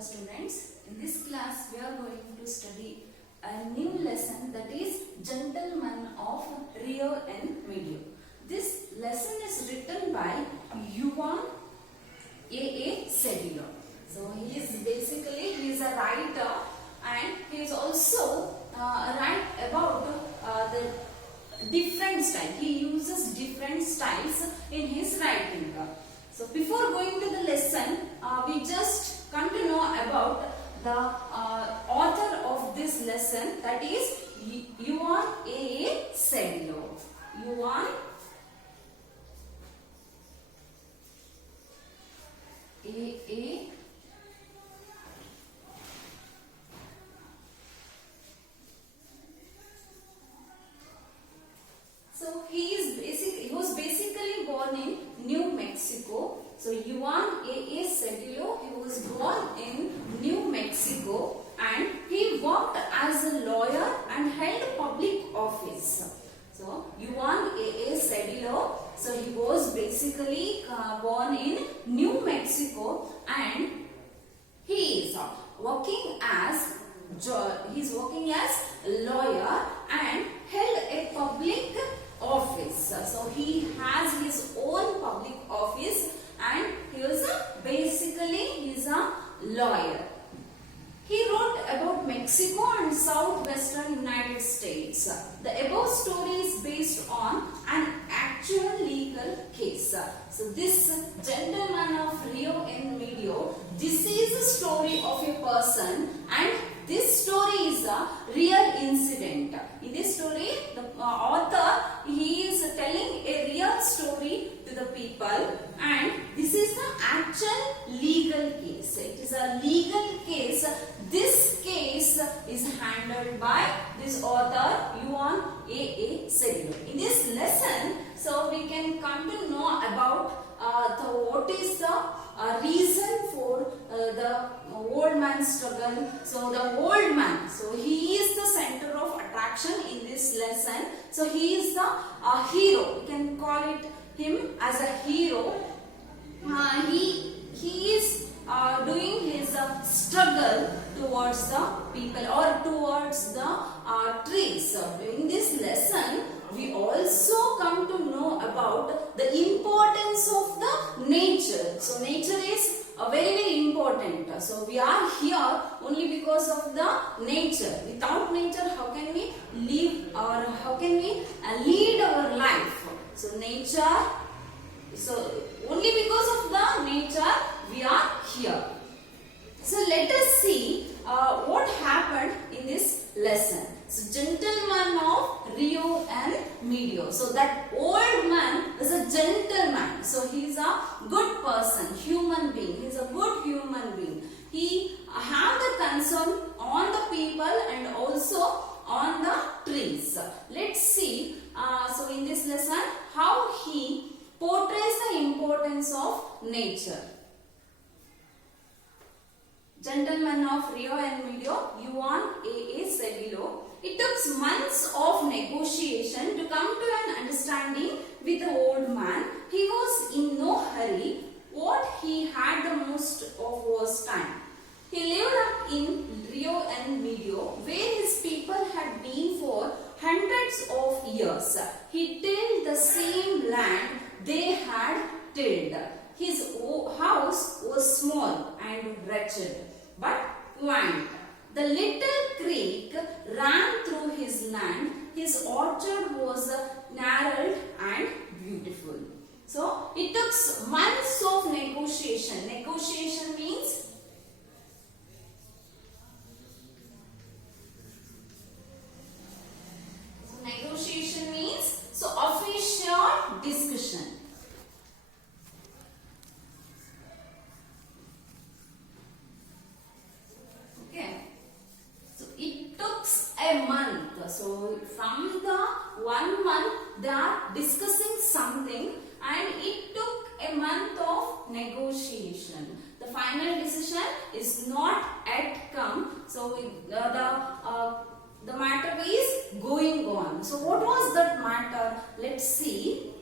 students, in this class we are going to study a new lesson, that is Gentleman of Rio and Medio. This lesson is written by Yuval A. Sedillo. So he is a writer, and he is also write about the different style. He uses different styles in his writing. So before going to the lesson, we just come to know about the author of this lesson, that is Yuval A. Sedillo. Yuval A. So he was basically born in New Mexico. So Yuval A. Sedillo, he was born in New Mexico, and he worked as a lawyer and held public office. So Yuval A. Sedillo, so he was basically born in New Mexico, and he is working as a lawyer and held a public office. So he has his own public office, and he is basically a lawyer. He wrote about Mexico and southwestern United States. The above story is based on an actual legal case. So this Gentleman of Rio and Medio, this is the story of a person, and this story is a real incident. In this story, the author, he is telling a real story to the people, and this is the actual legal case. It is a legal case. This case is handled by this author Yuval A. Sedillo. In this lesson, so we can come to know about what is the reason for the old man's struggle. So the old man, so he is the center of attraction in this lesson. So he is the hero. We can call him as a hero. He is doing his struggle towards the people or towards the trees. So in this lesson, we also come to know about the importance of the nature. So nature is very important. So we are here only because of the nature. Without nature, how can we live, or how can we lead our life? So nature, so only because of the nature we are here. So let us see what happened in this lesson. So Gentleman of Rio and Medio. So that old man is a gentleman. So he is a good person, human being. He is a good human being. He have the concern on the people and also on the trees. Let's see. So in this lesson, how he portrays the importance of nature. Gentleman of Rio and Medio, Yuval A. Sedillo. It took months of negotiation to come to an understanding with the old man. He was in no hurry. What he had the most of was time. He lived up in Rio and Medio, where his people had been for hundreds of years. He tilled the same land they had tilled. His house was small and wretched, but quaint. The little creek ran through his land. His orchard was narrowed and beautiful. So it took months of negotiation. Negotiation means official discussion. A month. So from the 1 month they are discussing something, and it took a month of negotiation. The final decision is not yet come. So the matter is going on. So what was that matter? Let's see.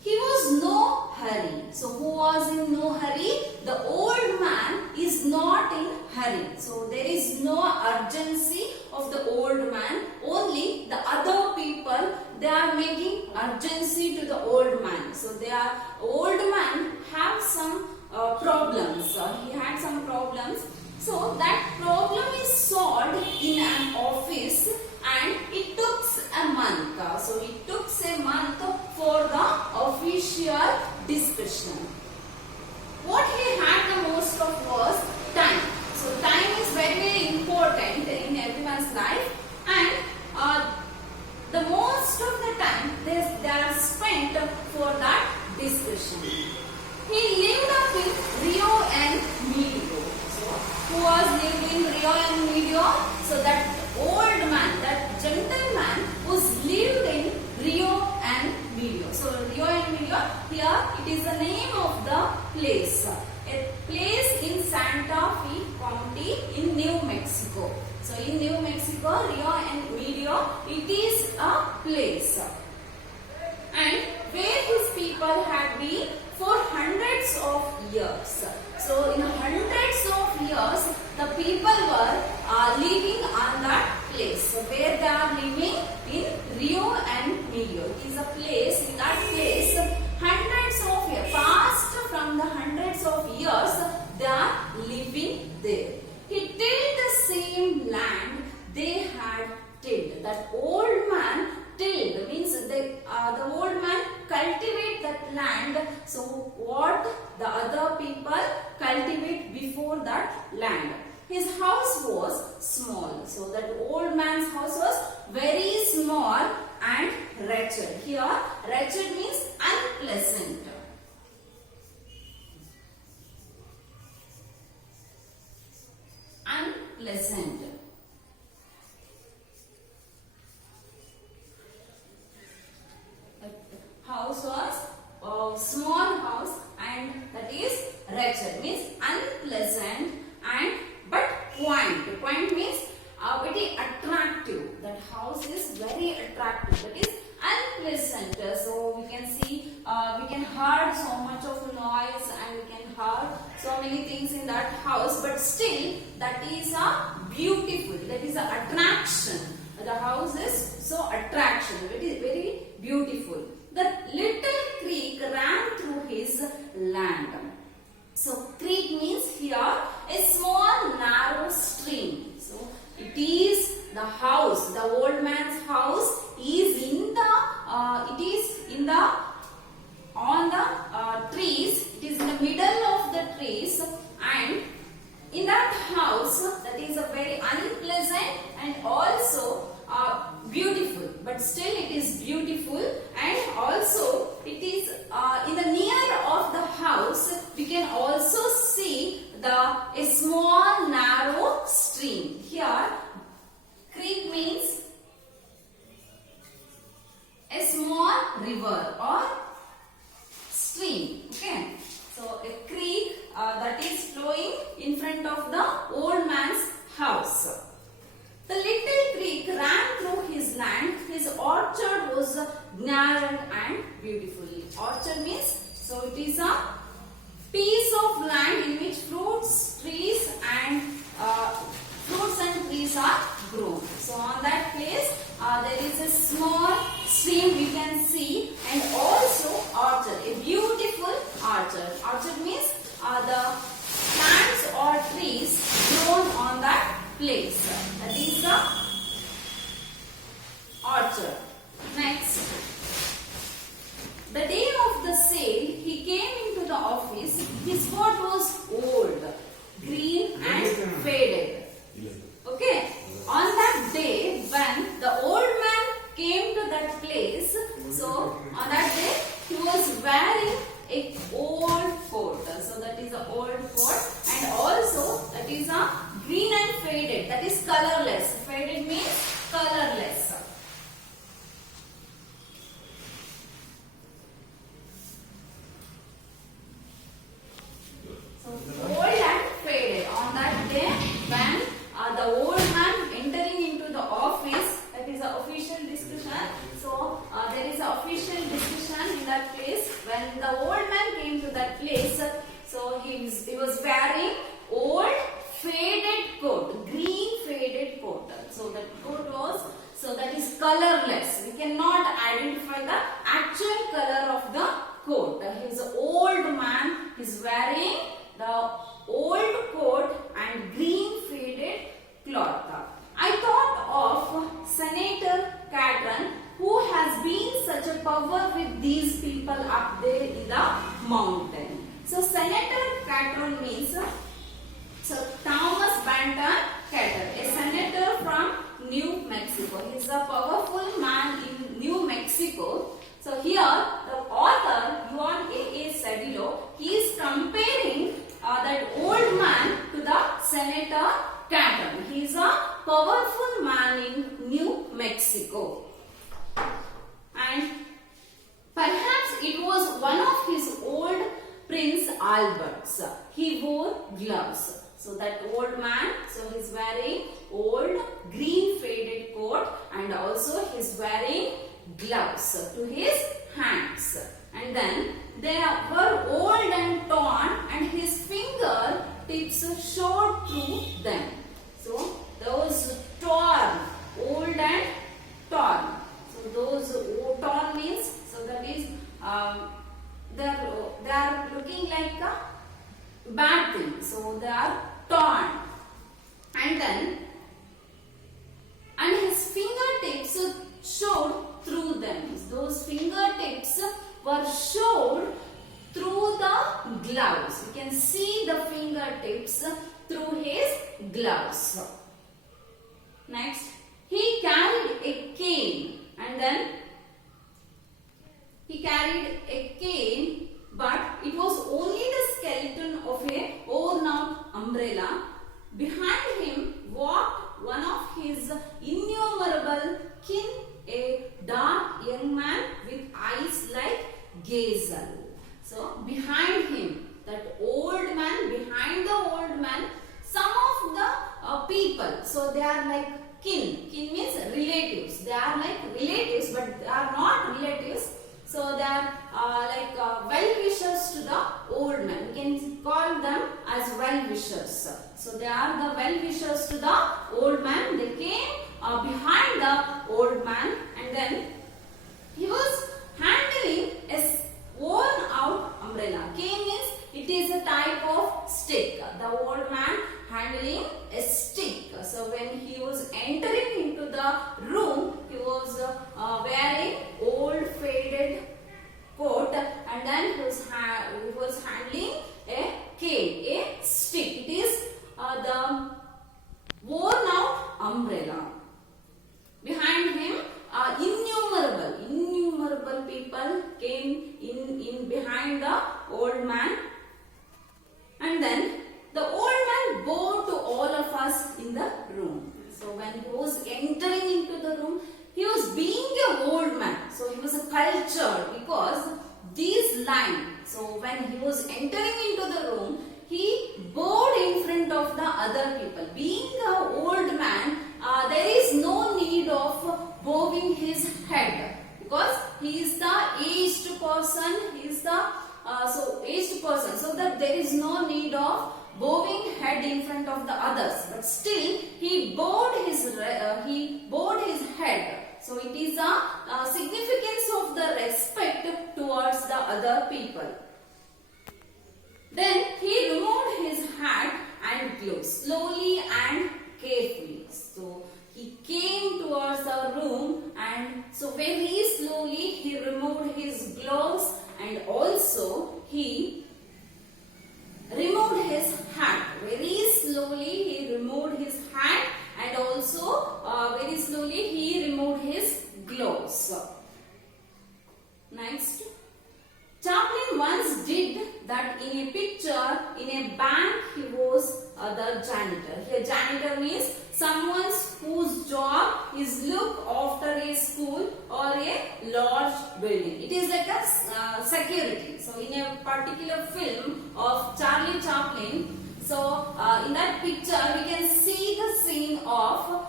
He was no hurry. So who was in no hurry? The old man is not in hurry. So there is no urgency of the old man. Only the other people, they are making urgency to the old man. So old man have some problems. He had some problems. So that problem is solved in an office, and it took a month. So it took a month for the official discussion. What he had the most of was time. So time is very, very important in everyone's life, and the most of the time they are spent for that discussion. He lived up in Rio and Medio. So who was living in Rio and Medio? So that old man, that gentleman who's lived in Rio and Medio. So Rio and Medio, here it is the name of the place. A place in Santa Fe County in New Mexico. So in New Mexico, Rio and Medio, it is a place. And where his people had been for hundreds of years. So in hundreds of years, the people were living on that place. So where they are living in Rio and Medio. It is a place, in that place, hundreds of years, past from the hundreds of years, they are living there. He tilled the same land they had tilled. That old man tilled, means the old man cultivate that land. So what the other people cultivate before that land. His house was small. So that old man's house was very small and wretched. Here wretched means unpleasant. Unpleasant. House was small house, and that is wretched, means unpleasant, and but quaint. Quaint means very attractive. That house is very attractive. That is unpleasant. So we can see, we can hear so much of noise, and we can hear so many things in that house, but still that is a beautiful. That is a attraction. The house is so attraction. It is very beautiful. The little creek ran through his land. So creek means here a small narrow stream. So it is the house. The old man's house is in the on the trees. It is in the middle of the trees, and in that house, that is a very unpleasant and also beautiful, but still it is beautiful, and also it is in the near of the house we can also see a small narrow stream. Here creek means a small river or stream. Okay, so a creek that is flowing in front of the old man's house. The little creek ran through his land. His orchard was narrow and beautiful. Orchard means, so it is a piece of land in which fruits, trees and trees are grown. So on that place there is a small stream we can see, and also orchard, a beautiful orchard. Orchard means the plants or trees grown on that place. That is the orchard. Next, the day of the sale, he came into the office. His coat was old, green and faded. Okay, on that day when the old man came to that place, so on that day he was wearing a old coat. So that is a old coat, and also that is a green and faded, that is colorless. Faded means colorless. So old and faded. On that day when the old man entering into the office, that is the official discussion. So there is an official discussion in that place. When the old man came to that place, so he was wearing old Catron means, so Thomas Banton Catron, a senator from New Mexico. He is a powerful man in New Mexico. So here the author Juan A. Sedillo, he is comparing that old man to the Senator Catron. He is a powerful man in New Mexico. And perhaps it was one of his old Prince Albert's. He wore gloves. So that old man, so he's wearing old green faded coat and also he's wearing gloves to his hands. And then they were old and torn and his finger tips showed through them. So those torn, old and torn. So those torn means, so that is they are looking like a bad thing. So they are torn. And his fingertips showed through them. Those fingertips were showed through the gloves. You can see the fingertips through his gloves. Next, he carried a cane, and then he carried a cane, but it was only the skeleton of a worn out umbrella. Behind him walked one of his innumerable kin, a dark young man with eyes like gazelle. So behind him, that old man, behind the old man, some of the people, so they are like kin. Kin means relatives. They are like relatives, but they are not relatives. So they are like well-wishers to the old man. We can call them as well-wishers. So they are the well-wishers to the old man. They came behind the old man, and then he was handling a worn-out umbrella. Cane means it is a type of stick. The old man handling a stick. So when he was entering into the room, he was wearing old faded coat, and then he was handling a cane, a stick. It is the worn out umbrella. Behind him, innumerable people came in behind the old man, and then the old man bowed to all of us in the room. So when he was entering into the room, he was being an old man. So he was a cultured, because these lines. So when he was entering into the room, he bowed in front of the other people. Being an old man, there is no need of bowing his head, because he is the aged person. He is the aged person. So that there is no need of bowing head in front of the others. But still, he bowed his head. So it is a significance of the respect towards the other people. Then he removed his hat and gloves slowly and carefully. So he came towards the room, and so very slowly he removed his gloves, and also he removed his hat. Very slowly he removed his hat, and also very slowly he removed his gloves. Next, Chaplin once did that in a picture. In a bank, he was the janitor. Here, janitor means someone whose job is look after a school or a large building. It is like a security. So in a particular film of Charlie Chaplin, so in that picture we can see the scene of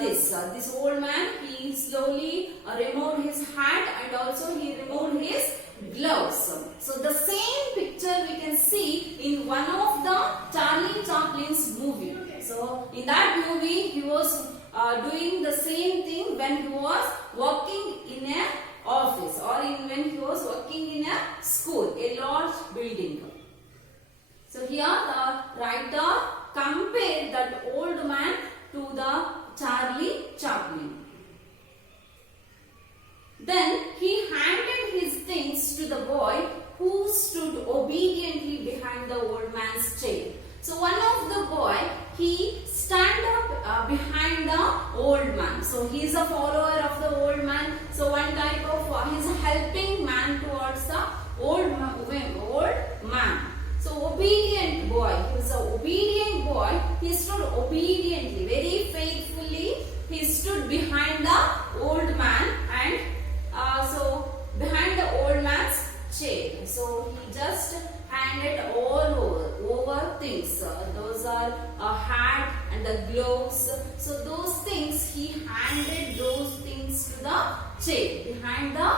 this old man. He slowly removed his hat, and also he removed his gloves. So the same picture we can see in one of the Charlie Chaplin's movie. So in that movie he was doing the same thing when he was working in a office, or when he was working in a school, a large building. So here the writer compared that old man to the Charlie Chaplin. Then he handed his things to the boy, who stood obediently behind the old man's one of the boy, he stand up behind the old man. So he is a follower of the old man. So one type of he is a helping man towards the old man. So obedient boy, he was an obedient boy. He stood obediently, very faithfully. He stood behind the old man and so behind the old man's chair. So he just handed all over things. Those are a hat and the gloves. So those things he handed those things to the chair behind the